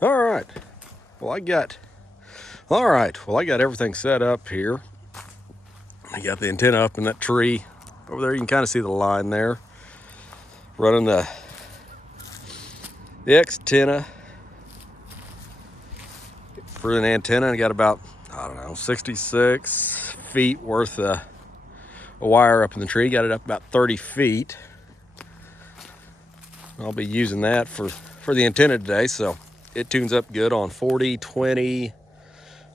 All right. Well, I got everything set up here. I got the antenna up in that tree over there. You can kind of see the line there. Running the X antenna for an antenna. I got about 66 feet worth of wire up in the tree. Got it up about 30 feet. I'll be using that for the antenna today. So it tunes up good on 40, 20,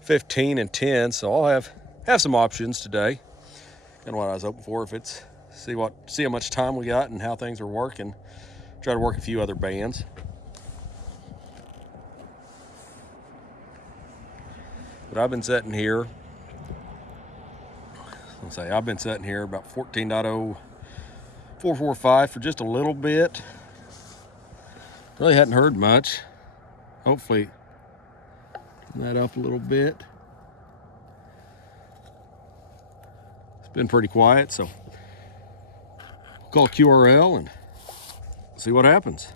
15, and 10. So I'll have some options today. Kind of what I was hoping for. If it's see how much time we got and how things are working. Try to work a few other bands. But I've been sitting here. I've been sitting here about 14.0445 for just a little bit. Really hadn't heard much. Hopefully, turn that up a little bit. It's been pretty quiet, so call QRL and see what happens.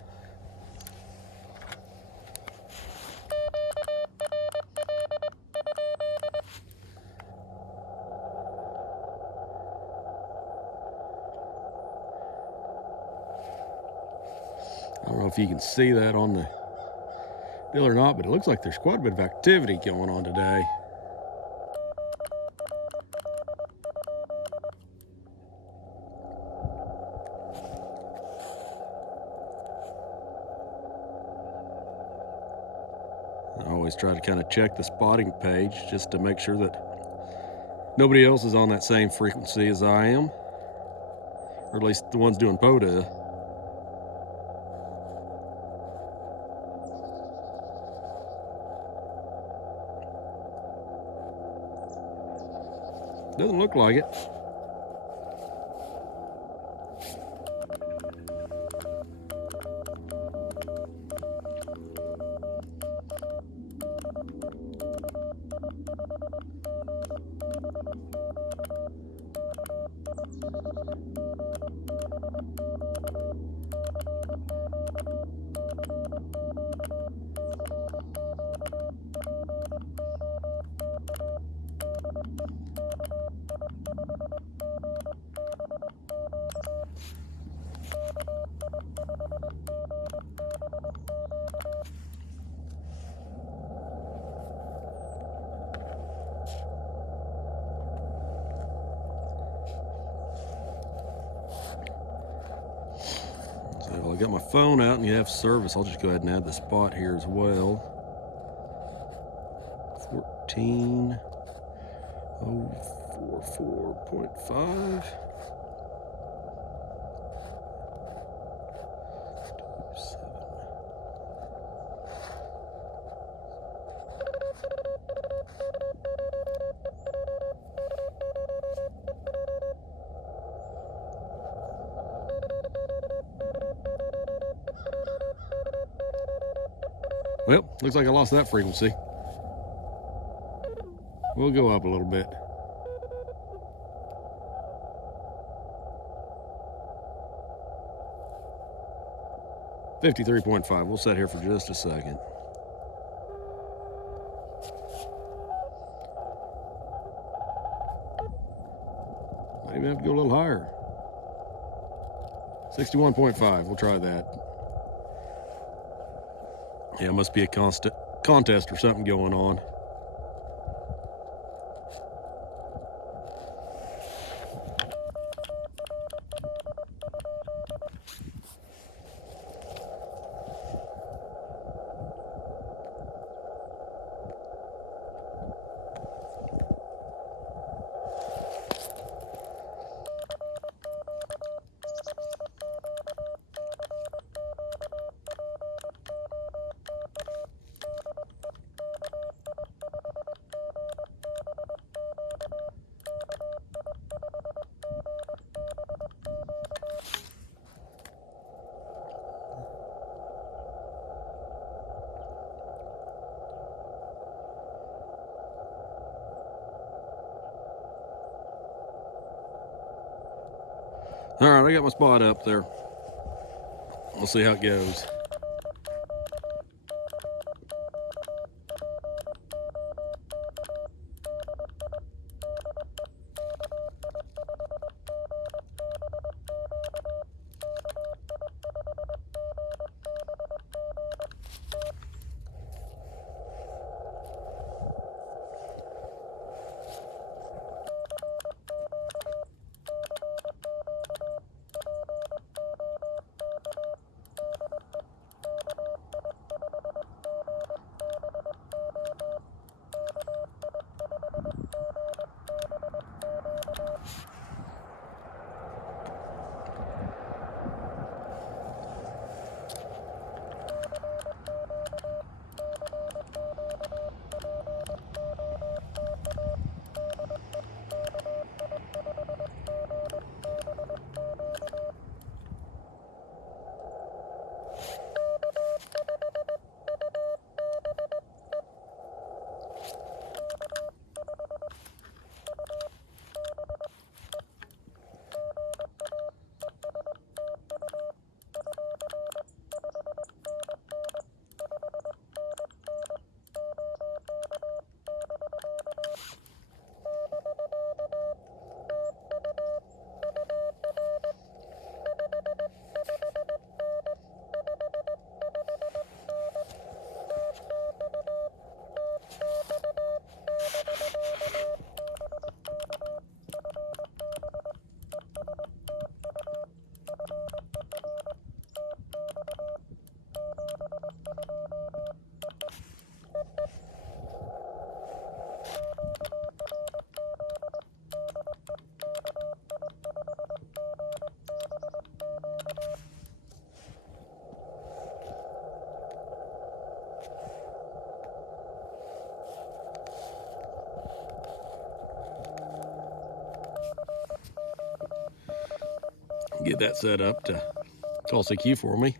I don't know if you can see that on the deal or not, but it looks like there's quite a bit of activity going on today. I always try to kind of check the spotting page just to make sure that nobody else is on that same frequency as I am, or at least the ones doing POTA. Doesn't look like it. So I got my phone out and you have service. I'll just go ahead and add the spot here as well. 14.044.5. Well, looks like I lost that frequency. We'll go up a little bit. $53.5. We'll sit here for just a second. Might even have to go a little higher. 61.5. We'll try that. Yeah, must be a contest or something going on. All right, I got my spot up there. We'll see how it goes. get that set up to call CQ for me.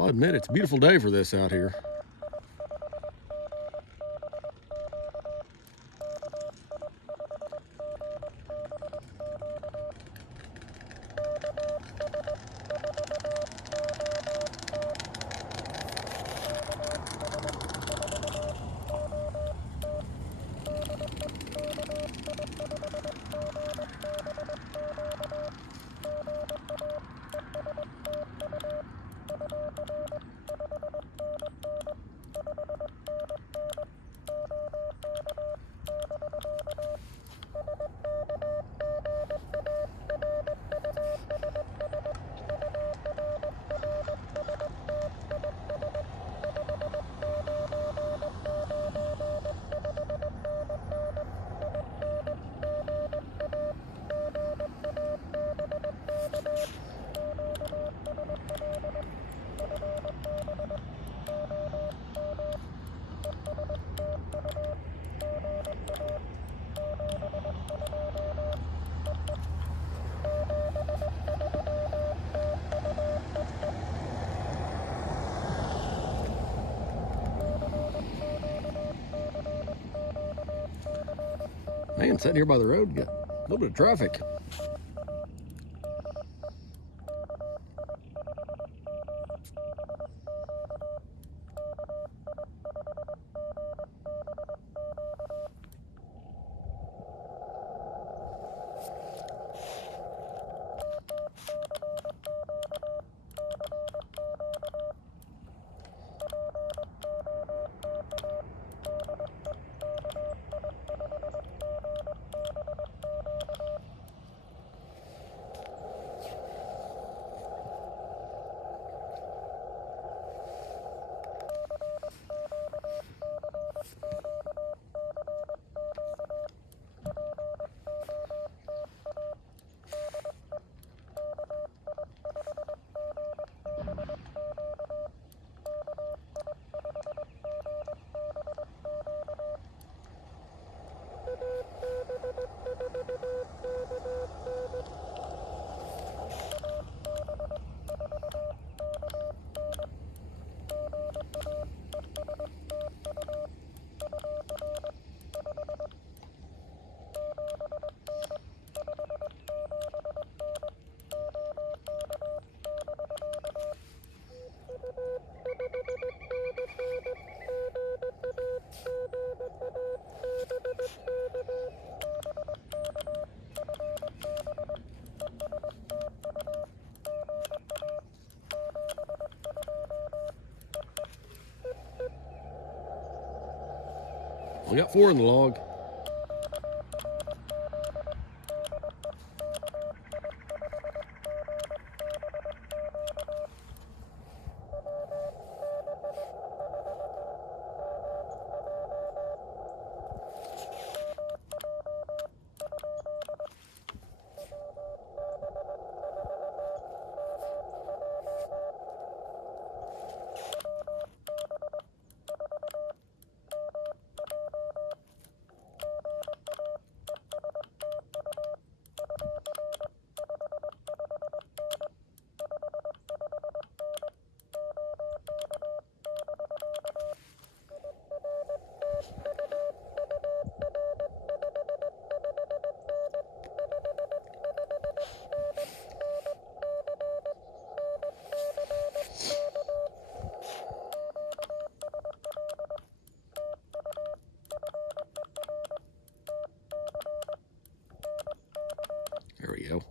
Well, I admit it's a beautiful day for this out here. Man, sitting here by the road, got a little bit of traffic. We got 4 in the log. we go.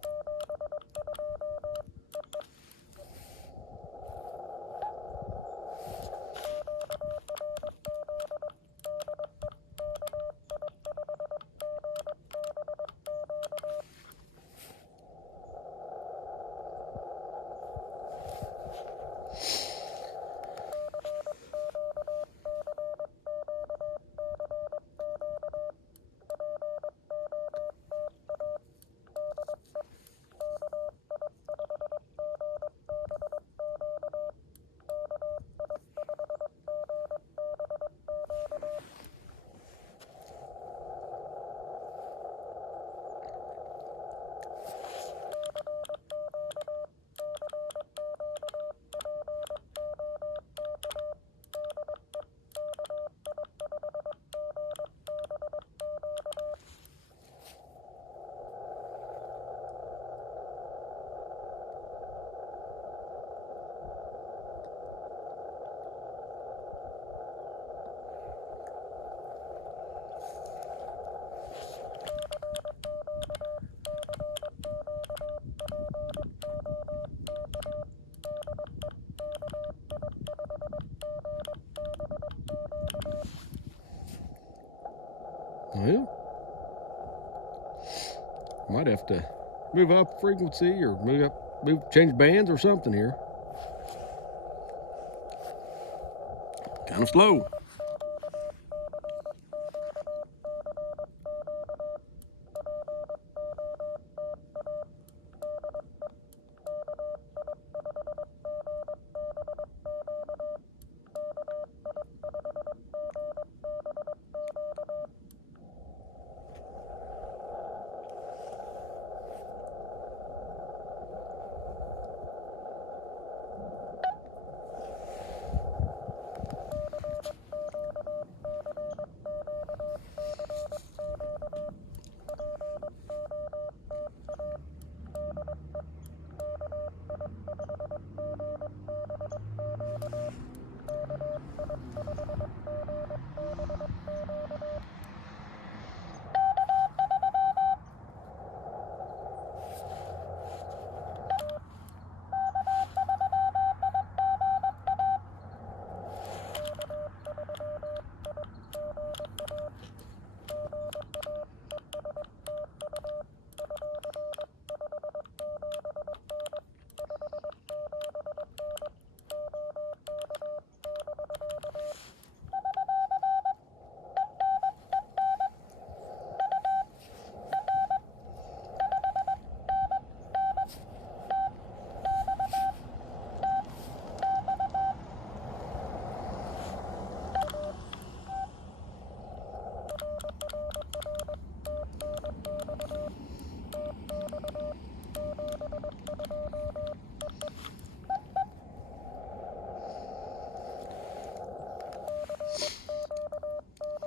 Well, might have to move up frequency or change bands or something here. Kind of slow.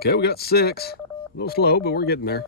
Okay, we got 6. A little slow, but we're getting there.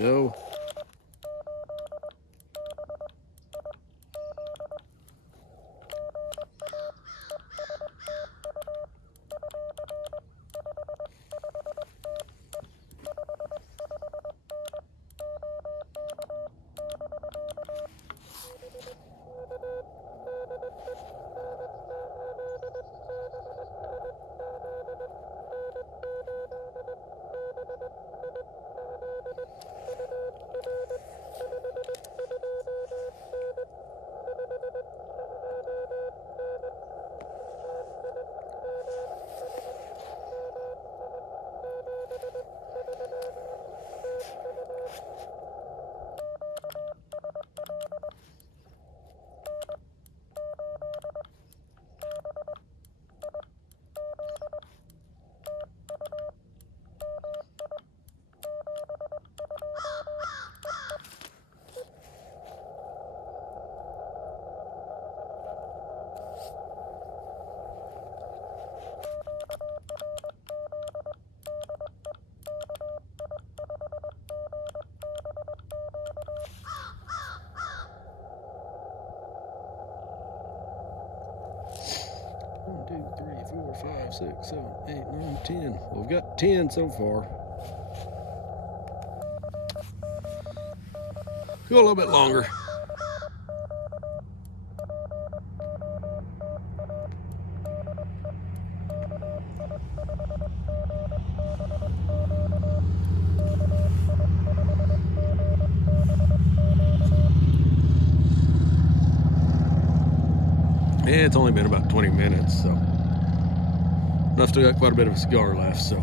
go. One, 2, 3, 4, 5, 6, 7, 8, 9, 10. Well, we've got 10 so far. Go a little bit longer. Yeah, it's only been about 20 minutes, so I've still got quite a bit of a cigar left, so.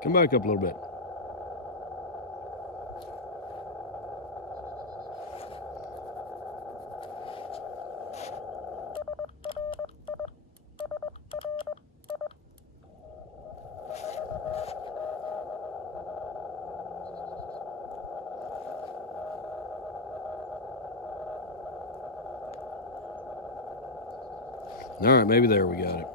Come back up a little bit. All right, maybe there we got it.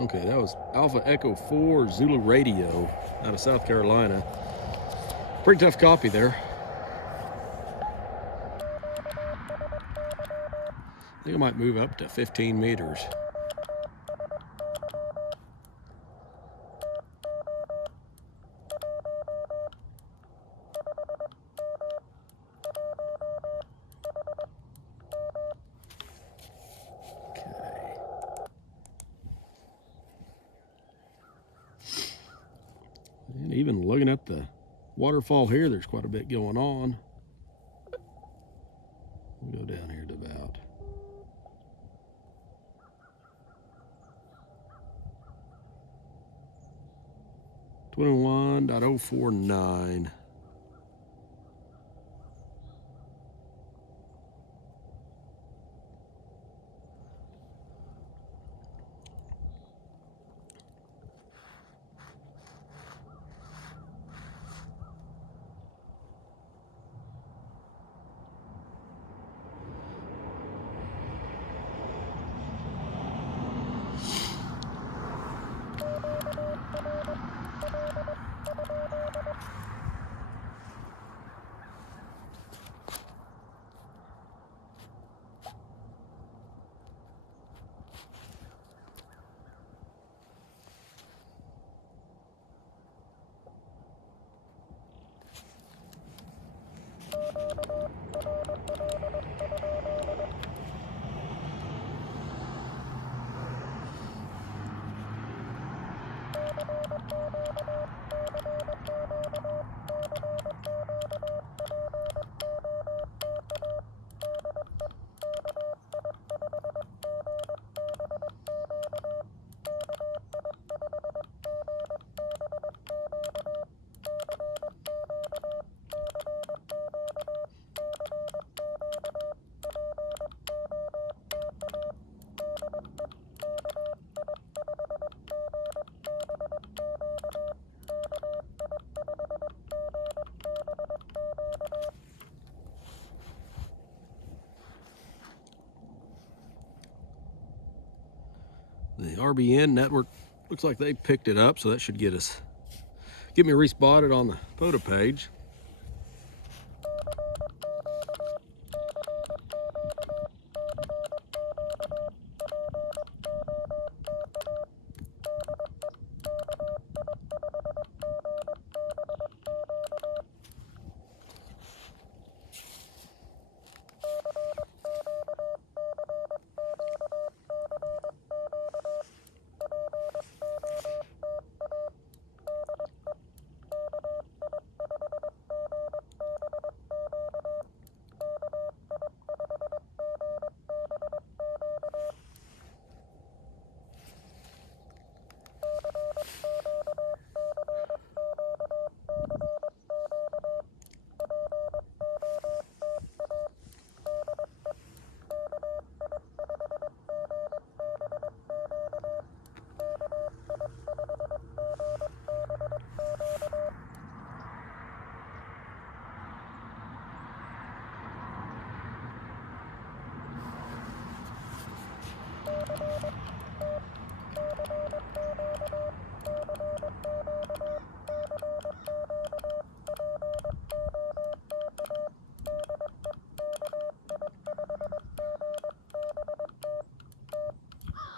Okay, that was Alpha Echo 4 Zulu Radio out of South Carolina. Pretty tough copy there. I think I might move up to 15 meters. And even looking at the waterfall here, there's quite a bit going on. We'll go down here to about 21.049. The RBN network looks like they picked it up, so that should get me respotted on the photo page.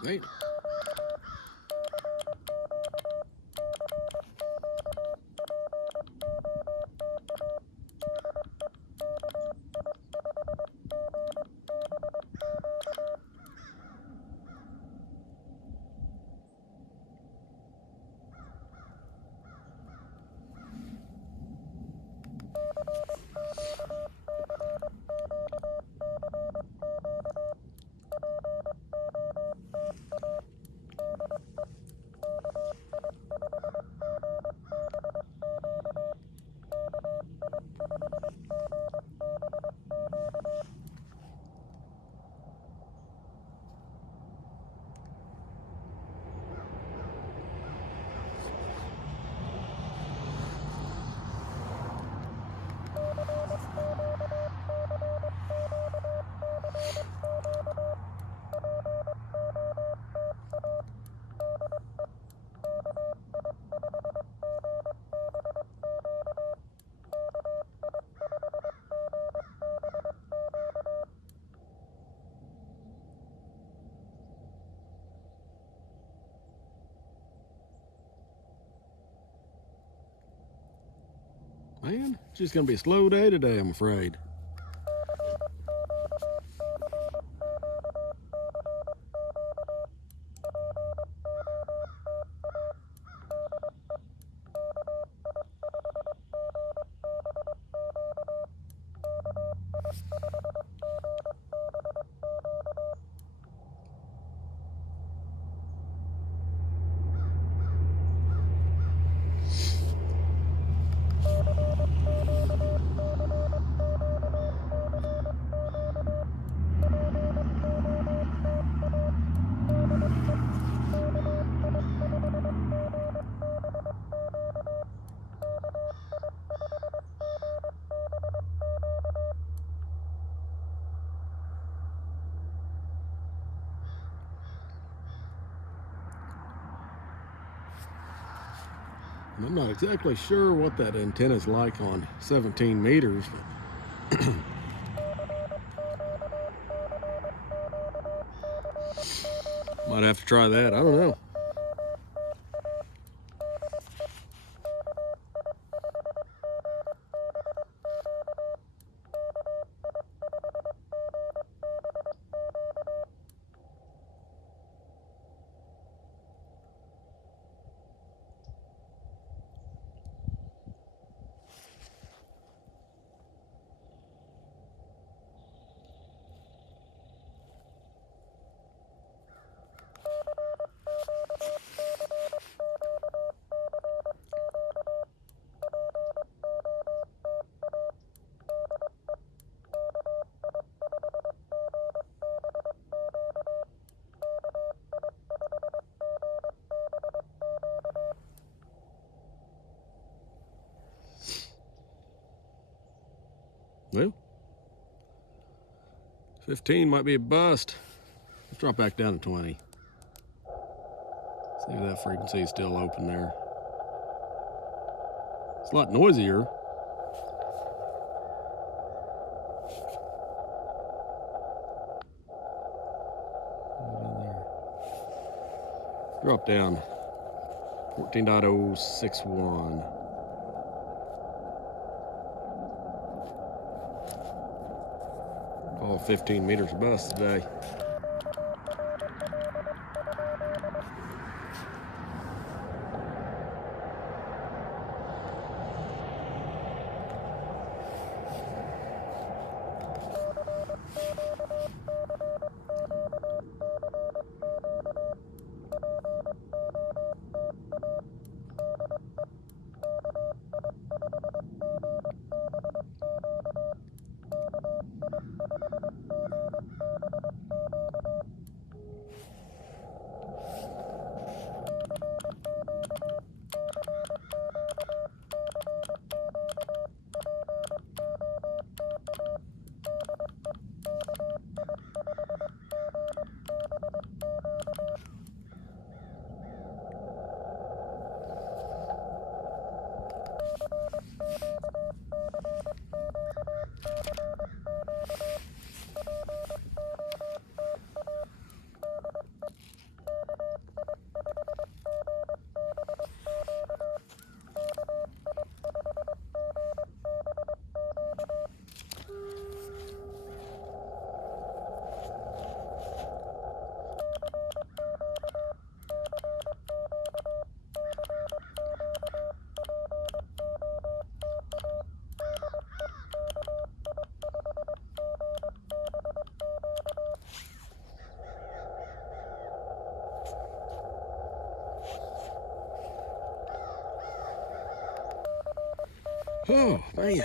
Right. Man, it's just gonna be a slow day today, I'm afraid. I'm not exactly sure what that antenna is like on 17 meters, but might have to try that. I don't know. Well, 15 might be a bust. Let's drop back down to 20. See if that frequency is still open there. It's a lot noisier. Drop down. 14.061. All 15 meters of bust today. Oh, man.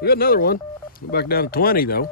We got another one. Go back down to 20 though.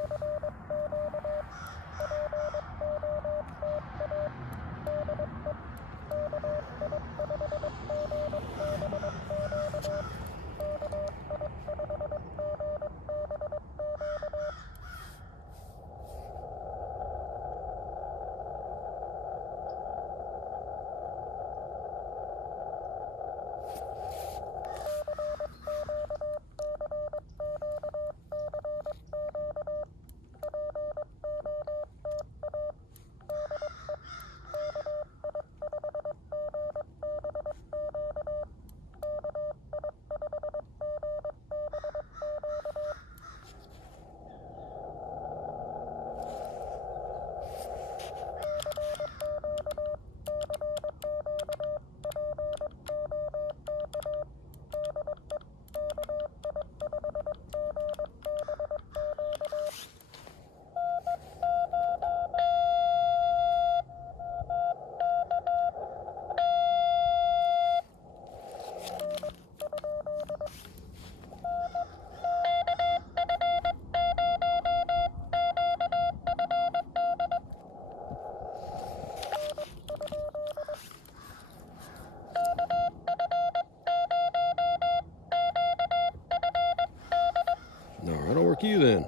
work you then.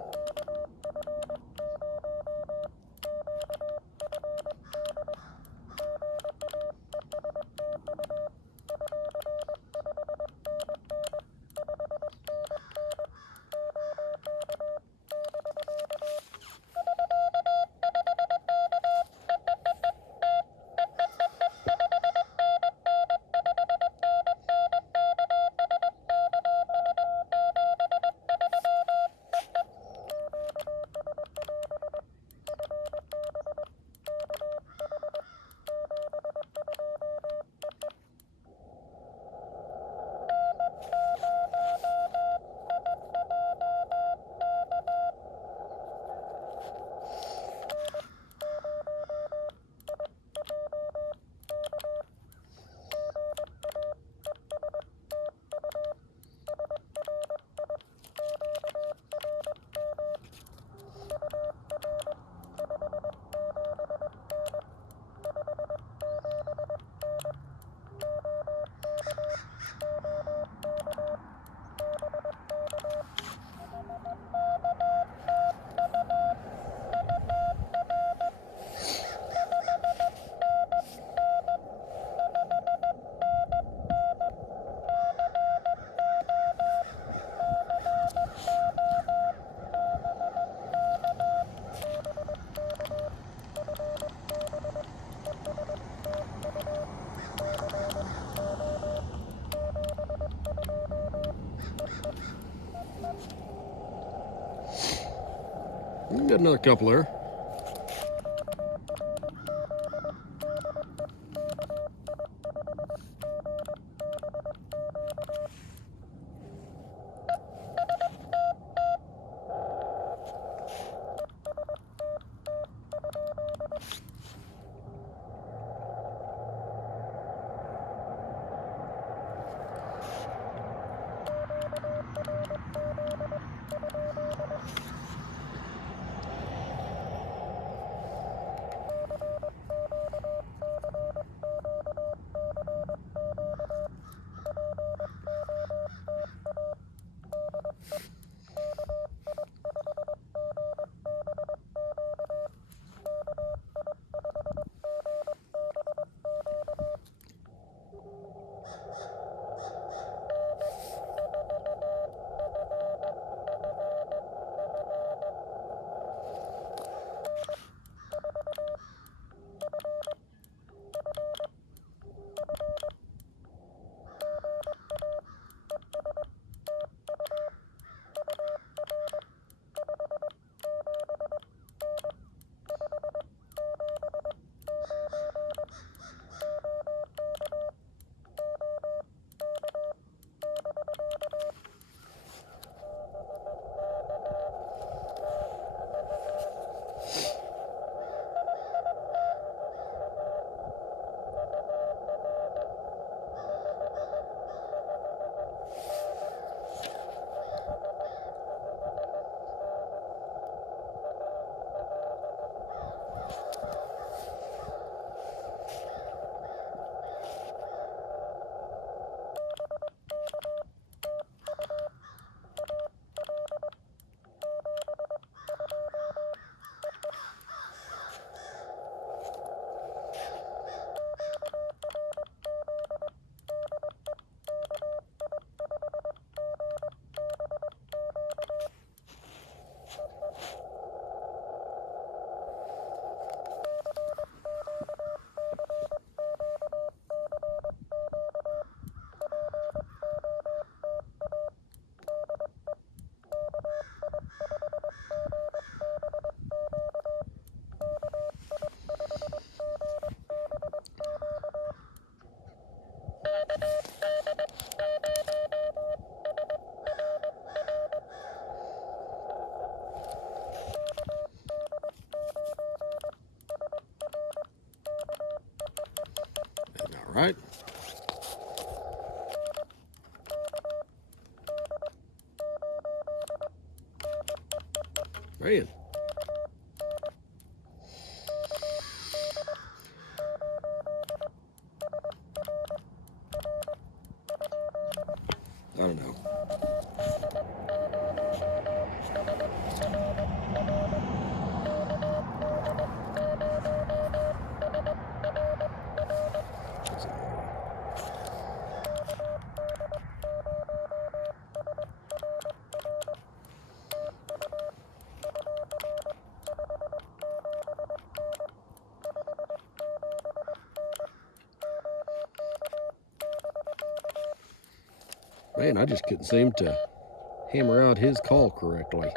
Got another couple there. All right. Man. I don't know. Man, I just couldn't seem to hammer out his call correctly.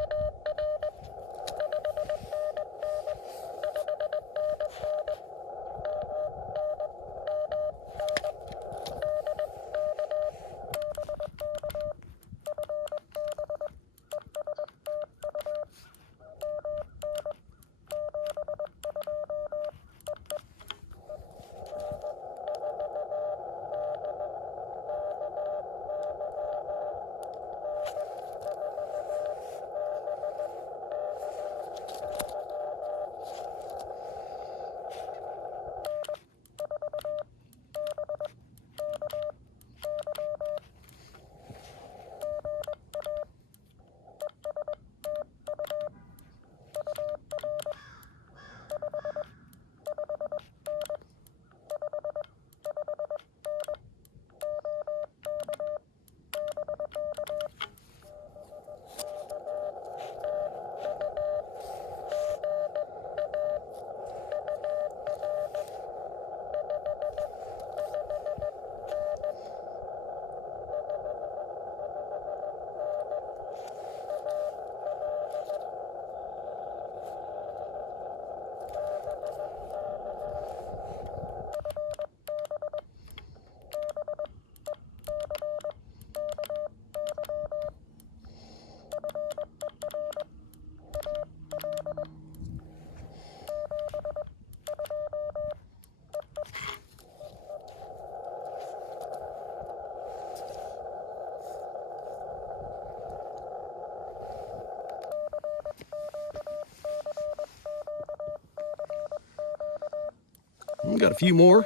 We got a few more.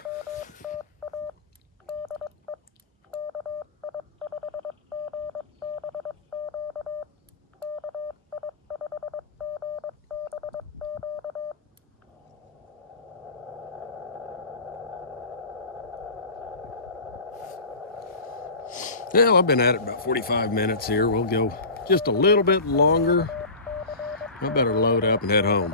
Well, I've been at it about 45 minutes here. We'll go just a little bit longer. I better load up and head home.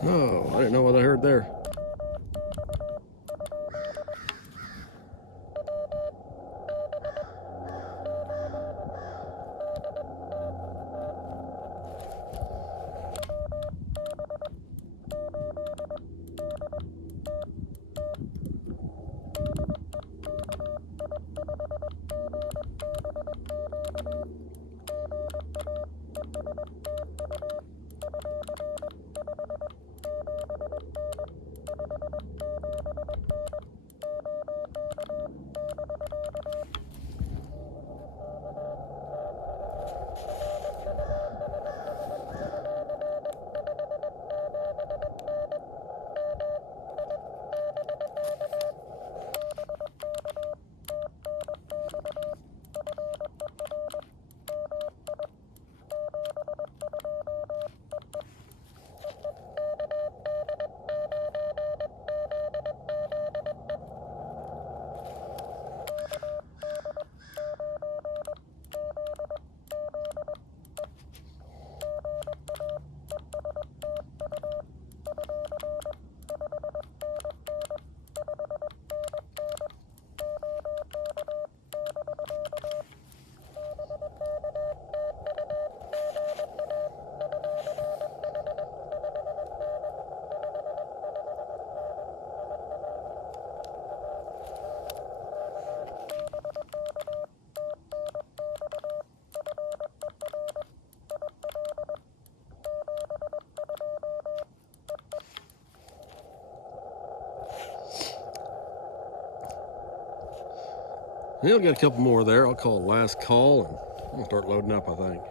Oh, I didn't know what I heard there. Yeah, I'll get a couple more there. I'll call it last call and we'll start loading up, I think.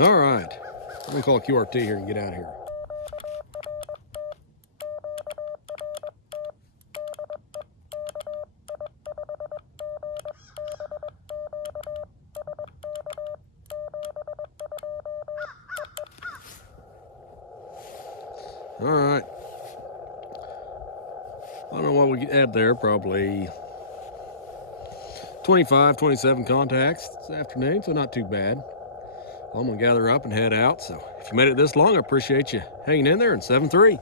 All right, I'm gonna call QRT here and get out of here. All right. I don't know what we had there, probably 25, 27 contacts this afternoon, so not too bad. I'm gonna gather up and head out. So if you made it this long, I appreciate you hanging in there, and 7-3.